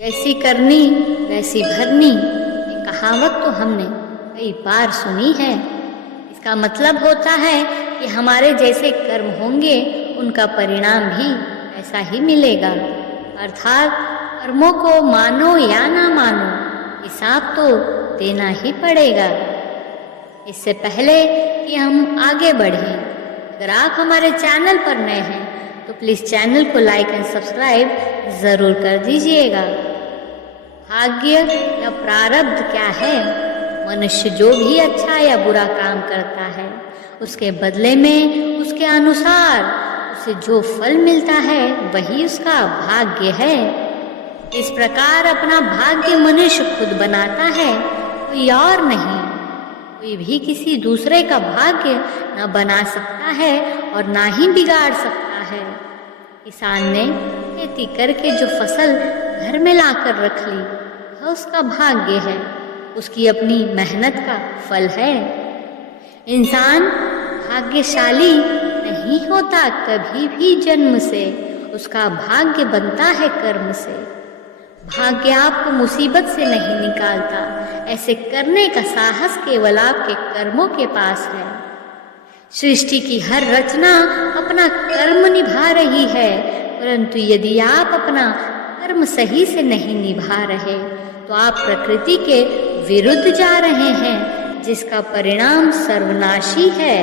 जैसी करनी वैसी भरनी, ये कहावत तो हमने कई बार सुनी है। इसका मतलब होता है कि हमारे जैसे कर्म होंगे उनका परिणाम भी ऐसा ही मिलेगा। अर्थात कर्मों को मानो या ना मानो, हिसाब तो देना ही पड़ेगा। इससे पहले कि हम आगे बढ़ें, अगर आप हमारे चैनल पर नए हैं तो प्लीज़ चैनल को लाइक एंड सब्सक्राइब ज़रूर कर दीजिएगा। भाग्य या प्रारब्ध क्या है? मनुष्य जो भी अच्छा या बुरा काम करता है उसके बदले में उसके अनुसार उसे जो फल मिलता है वही उसका भाग्य है। इस प्रकार अपना भाग्य मनुष्य खुद बनाता है, कोई और नहीं। कोई भी किसी दूसरे का भाग्य न बना सकता है और ना ही बिगाड़ सकता है। किसान ने खेती करके जो फसल घर में लाकर रख ली वह उसका भाग्य है, उसकी अपनी मेहनत का फल है। इंसान भाग्यशाली नहीं होता कभी भी जन्म से, उसका भाग्य बनता है कर्म से। भाग्य आपको मुसीबत से नहीं निकालता, ऐसे करने का साहस केवल आपके कर्मों के पास है। सृष्टि की हर रचना अपना कर्म निभा रही है, परंतु यदि आप अपना कर्म सही से नहीं निभा रहे तो आप प्रकृति के विरुद्ध जा रहे हैं, जिसका परिणाम सर्वनाशी है।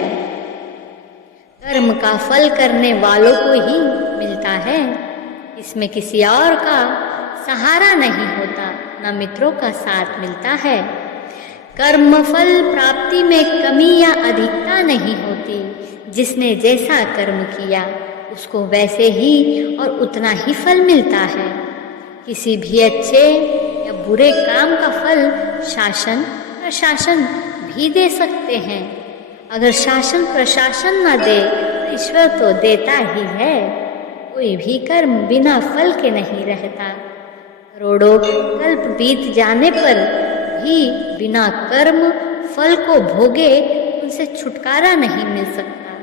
कर्म का फल करने वालों को ही मिलता है, इसमें किसी और का सहारा नहीं होता, न मित्रों का साथ मिलता है। कर्मफल प्राप्ति में कमी या अधिकता नहीं होती, जिसने जैसा कर्म किया उसको वैसे ही और उतना ही फल मिलता है। किसी भी अच्छे या बुरे काम का फल शासन प्रशासन भी दे सकते हैं। अगर शासन प्रशासन न दे तो ईश्वर तो देता ही है। कोई भी कर्म बिना फल के नहीं रहता। करोड़ों कल्प बीत जाने पर भी बिना कर्म फल को भोगे उनसे छुटकारा नहीं मिल सकता।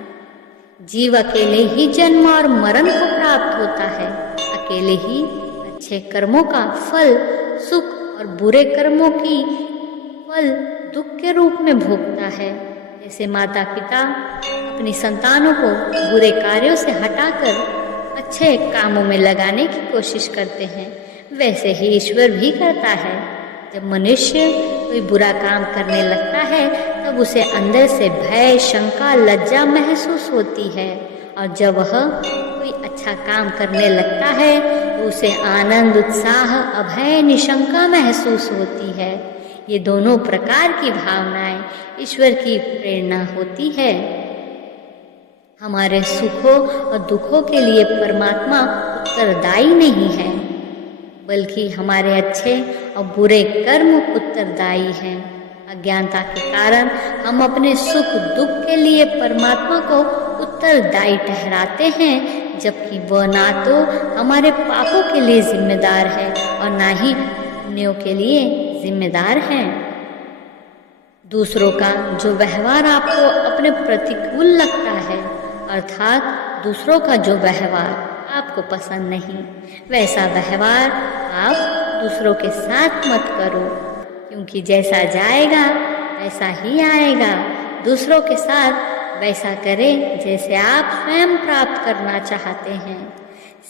जीव अकेले ही जन्म और मरण को प्राप्त होता है, अकेले ही अच्छे कर्मों का फल सुख और बुरे कर्मों की फल दुख के रूप में भोगता है। जैसे माता पिता अपनी संतानों को बुरे कार्यों से हटाकर अच्छे कामों में लगाने की कोशिश करते हैं, वैसे ही ईश्वर भी करता है। जब मनुष्य कोई बुरा काम करने लगता है तब उसे अंदर से भय शंका लज्जा महसूस होती है, और जब वह कोई अच्छा काम करने लगता है तो उसे आनंद उत्साह अभय निशंका महसूस होती है। ये दोनों प्रकार की भावनाएं ईश्वर की प्रेरणा होती है। हमारे सुखों और दुखों के लिए परमात्मा उत्तरदायी नहीं है, बल्कि हमारे अच्छे और बुरे कर्म उत्तरदायी हैं। अज्ञानता के कारण हम अपने सुख दुख के लिए परमात्मा को उत्तरदायी ठहराते हैं, जबकि वह ना तो हमारे पापों के लिए जिम्मेदार है और ना ही पुण्यों के लिए जिम्मेदार है। दूसरों का जो व्यवहार आपको अपने प्रतिकूल लगता है, अर्थात दूसरों का जो व्यवहार आपको पसंद नहीं, वैसा व्यवहार आप दूसरों के साथ मत करो, क्योंकि जैसा जाएगा वैसा ही आएगा। दूसरों के साथ वैसा करें जैसे आप स्वयं प्राप्त करना चाहते हैं।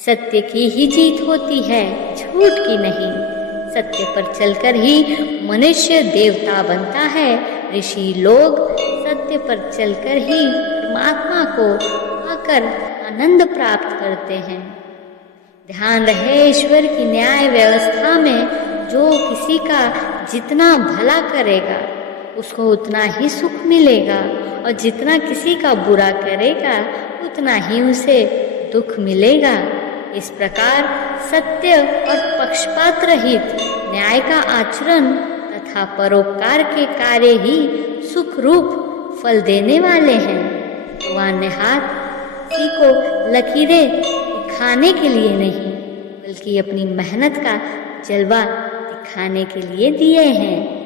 सत्य की ही जीत होती है, झूठ की नहीं। सत्य पर चलकर ही मनुष्य देवता बनता है। ऋषि लोग सत्य पर चलकर ही परमात्मा को पाकर आनंद प्राप्त करते हैं। ध्यान रहे, ईश्वर की न्याय व्यवस्था में जो किसी का जितना भला करेगा उसको उतना ही सुख मिलेगा, और जितना किसी का बुरा करेगा उतना ही उसे दुख मिलेगा। इस प्रकार सत्य और पक्षपात रहित न्याय का आचरण तथा परोपकार के कार्य ही सुख रूप फल देने वाले हैं। भगवान ने हाथ किसी को लकीरें दिखाने के लिए नहीं, बल्कि अपनी मेहनत का जलवा दिखाने के लिए दिए हैं।